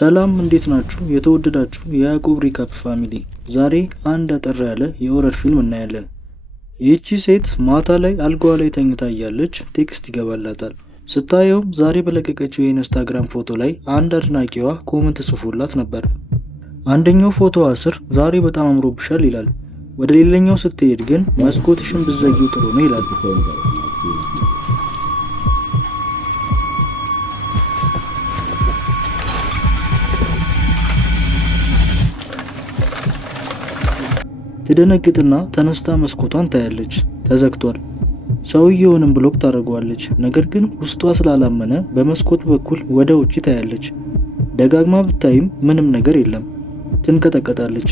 ሰላም እንዴት ናችሁ? የተወደዳችሁ የያዕቆብ ሪካፕ ፋሚሊ፣ ዛሬ አንድ አጠር ያለ የሆረር ፊልም እናያለን። ይህቺ ሴት ማታ ላይ አልጋዋ ላይ ተኝታ እያለች ቴክስት ይገባላታል። ስታየውም ዛሬ በለቀቀችው የኢንስታግራም ፎቶ ላይ አንድ አድናቂዋ ኮመንት ጽፎላት ነበር። አንደኛው ፎቶዋ ስር ዛሬ በጣም አምሮብሻል ይላል። ወደ ሌላኛው ስትሄድ ግን መስኮትሽን ብትዘጊው ጥሩ ነው ይላል። ትደነግጥና ተነስታ መስኮቷን ታያለች። ተዘግቷል። ሰውየውንም ብሎክ ታደርገዋለች። ነገር ግን ውስጧ ስላላመነ በመስኮት በኩል ወደ ውጪ ታያለች። ደጋግማ ብታይም ምንም ነገር የለም። ትንቀጠቀጣለች።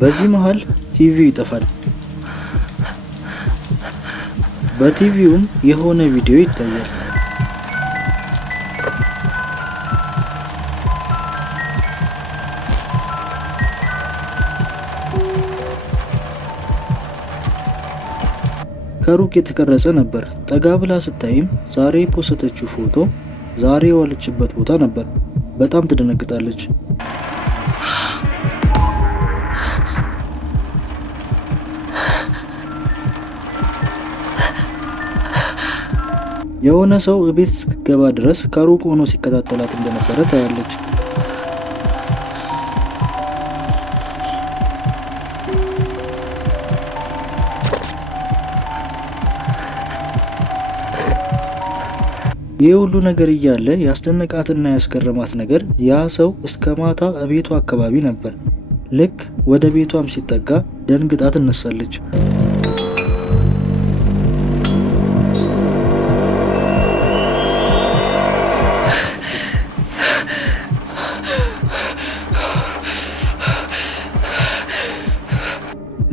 በዚህ መሃል ቲቪው ይጠፋል። በቲቪውም የሆነ ቪዲዮ ይታያል። ከሩቅ የተቀረጸ ነበር። ጠጋ ብላ ስታይም ዛሬ የፖስተችው ፎቶ ዛሬ የዋለችበት ቦታ ነበር። በጣም ትደነግጣለች። የሆነ ሰው ቤት እስክገባ ድረስ ከሩቅ ሆኖ ሲከታተላት እንደነበረ ታያለች። ይህ ሁሉ ነገር እያለ ያስደነቃትና ያስገረማት ነገር ያ ሰው እስከ ማታ ቤቷ አካባቢ ነበር። ልክ ወደ ቤቷም ሲጠጋ ደንግጣ ትነሳለች።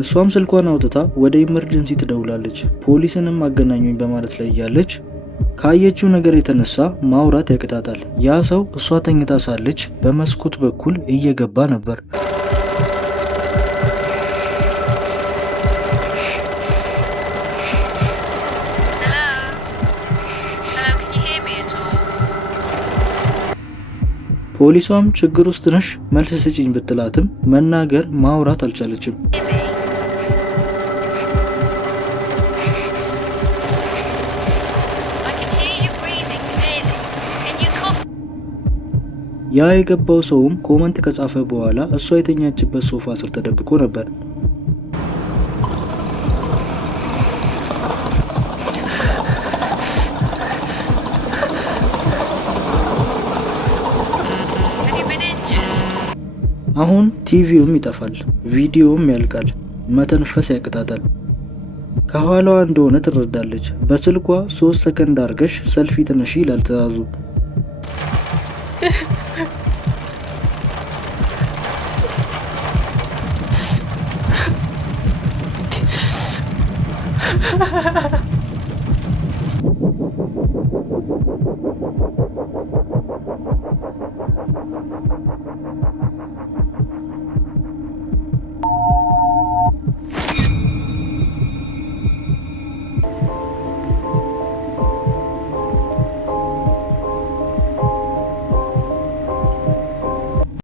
እሷም ስልኳን አውጥታ ወደ ኢመርጀንሲ ትደውላለች። ፖሊስንም አገናኙኝ በማለት ላይ እያለች ካየችው ነገር የተነሳ ማውራት ያቅታታል። ያ ሰው እሷ ተኝታ ሳለች በመስኮት በኩል እየገባ ነበር። ፖሊሷም ችግር ውስጥ ነሽ መልስ ስጪኝ ብትላትም መናገር ማውራት አልቻለችም። ያ የገባው ሰውም ኮመንት ከጻፈ በኋላ እሷ የተኛችበት ሶፋ ስር ተደብቆ ነበር። አሁን ቲቪውም ይጠፋል፣ ቪዲዮውም ያልቃል። መተንፈስ ያቅታታል። ከኋላዋ እንደሆነ ትረዳለች። በስልኳ 3 ሰከንድ አርገሽ ሰልፊ ተነሺ ይላል ትዕዛዙ።